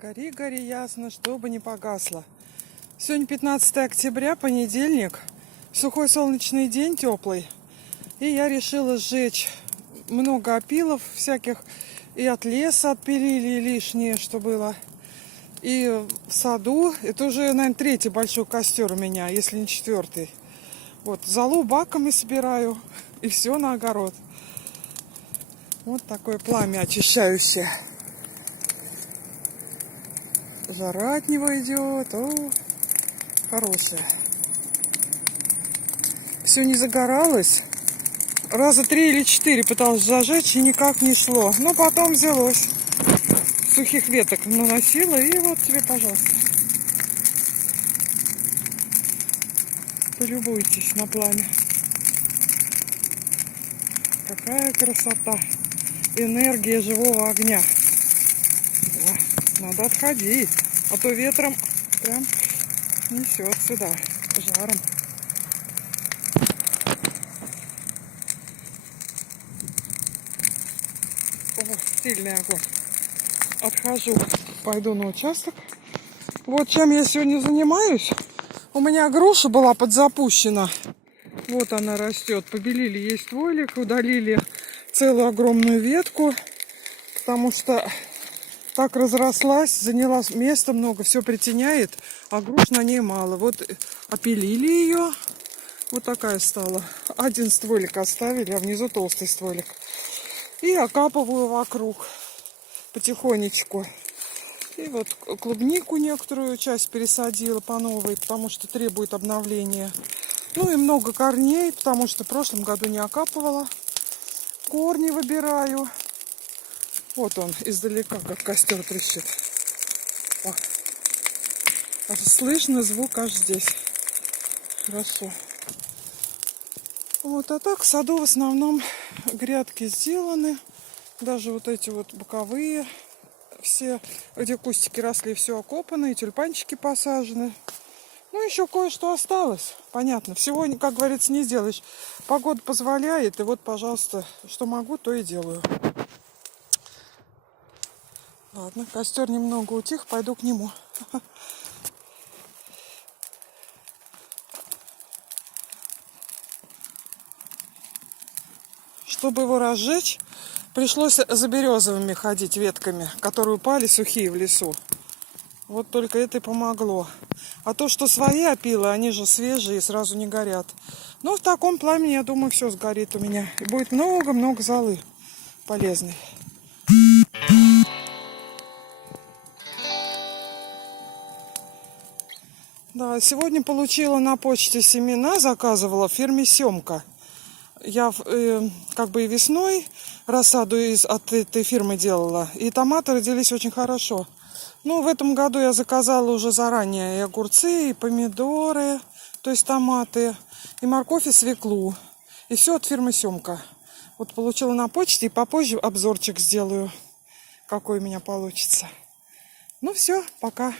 Гори, гори ясно, чтобы не погасло. Сегодня 15 октября, понедельник. Сухой солнечный день, теплый. И я решила сжечь много опилов всяких. И от леса отпилили лишнее, что было. И в саду. Это уже, наверное, третий большой костер у меня, если не четвертый. Вот, золу баками собираю. И все на огород. Вот такое пламя очищающее. Жара от него идет. О, хорошая. Все не загоралось. Раза 3 или 4 пыталась зажечь и никак не шло. Но потом взялось. Сухих веток наносила и вот тебе, пожалуйста. Полюбуйтесь на пламя. Какая красота. Энергия живого огня. О, надо отходить. А то ветром прям несет сюда жаром. О, сильный огонь. Отхожу. Пойду на участок. Вот чем я сегодня занимаюсь. У меня груша была подзапущена. Вот она растет. Побелили ей стволик, удалили целую огромную ветку. Потому что так разрослась, заняла места много, все притеняет, а груш на ней мало. Вот опилили ее. Вот такая стала. Один стволик оставили, а внизу толстый стволик. И окапываю вокруг потихонечку. И вот клубнику некоторую часть пересадила по новой, потому что требует обновления. Ну и много корней, потому что в прошлом году не окапывала. Корни выбираю. Вот он издалека, как костер трещит. О. Аж слышно звук аж здесь. Хорошо. Вот, а так в саду в основном грядки сделаны. Даже вот эти вот боковые. Все, где кустики росли, все окопано, и тюльпанчики посажены. Ну, еще кое-что осталось. Понятно. Всего, как говорится, не сделаешь. Погода позволяет. И вот, пожалуйста, что могу, то и делаю. Ладно, костер немного утих, пойду к нему. Чтобы его разжечь, пришлось за березовыми ходить ветками, которые упали сухие в лесу. Вот только это и помогло. А то, что свои опилы, они же свежие и сразу не горят. Но в таком пламени, я думаю, все сгорит у меня. И будет много-много золы полезной. Да, сегодня получила на почте семена, заказывала в фирме Семка. Я как бы и весной рассаду от этой фирмы делала. И томаты родились очень хорошо. Ну, в этом году я заказала уже заранее и огурцы, и помидоры, то есть томаты, и морковь, и свеклу. И все от фирмы Семка. Вот получила на почте, и попозже обзорчик сделаю, какой у меня получится. Ну все, пока.